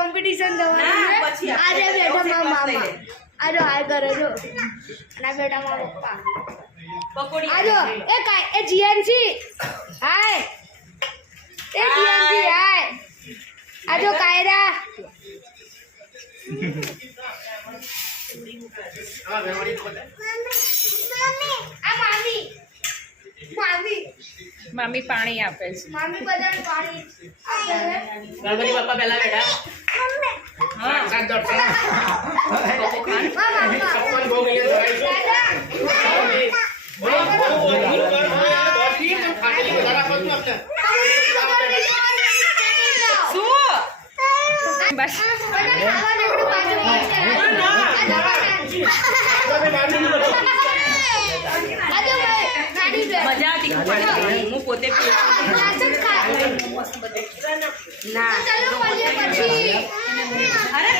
Competition થવાનું છે આજે બેટા મારા મામા આજો હાય કરે જો અને બેટા મારા પપ્પા પકોડી આજો એ જીએનસી હાય એ જીએનસી હાય આજો કાયરા મામી પાણી આપે છે. મામી બધાને પાણી આપે છે. ગણપતિ બાપા પહેલા બેઠા હા સાત દોઢ છપ્પન ભોગ બસ મજા આવતી હું પોતે ના અરે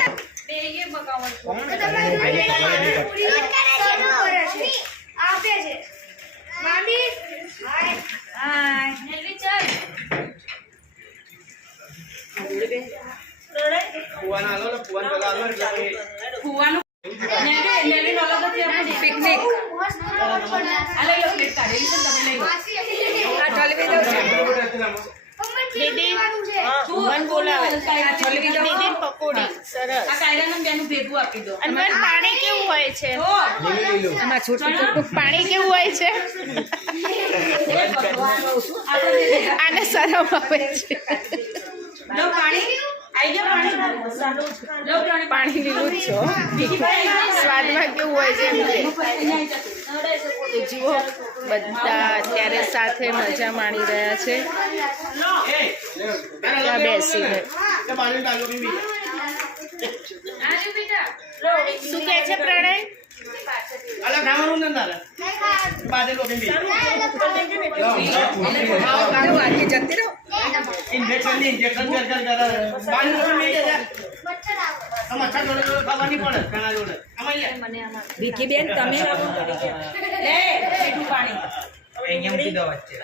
આપે છે મામી હાય હાય નેલવી ચાલ ફુવાના આલો ને ફુવાન પેલા આલો એટલે ફુવાનું નેવી નોલો તો પિકનિક આ લઈ લો પ્લેટ કાઢેલી છે તમે લઈ લો આ જલેબી દઉં છું. દીદી મન બોલાવે આ જલેબી દો દીદી પકોડી સરસ આ કાયરાનું બેનું ભેગું આપી દો અને મને પાણી કેવું હોય છે ઓ આમાં છોટું છોટું પાણી કેવું હોય છે આને શરમ આવે છે લો પાણી આઈ ગયો પાણી લો પાણી લીલું જ છો સ્વાદમાં કેવું હોય છે તો જુઓ બધા અત્યારે સાથે મજા માણી રહ્યા છે ત્યાં બેસીને શું કહે છે પ્રણય અલા ખાવાનું ન ના બાદે લો બી વાગે જતી રહો ઇન્જેક્શન કર બાદે લો બી જા મચ્છર જોડે ખાવાની પડે ઘણા જોડે આમાં વિકી બેન તમે લે મીઠું પાણી અહીંયા મૂકી દો વચ્ચે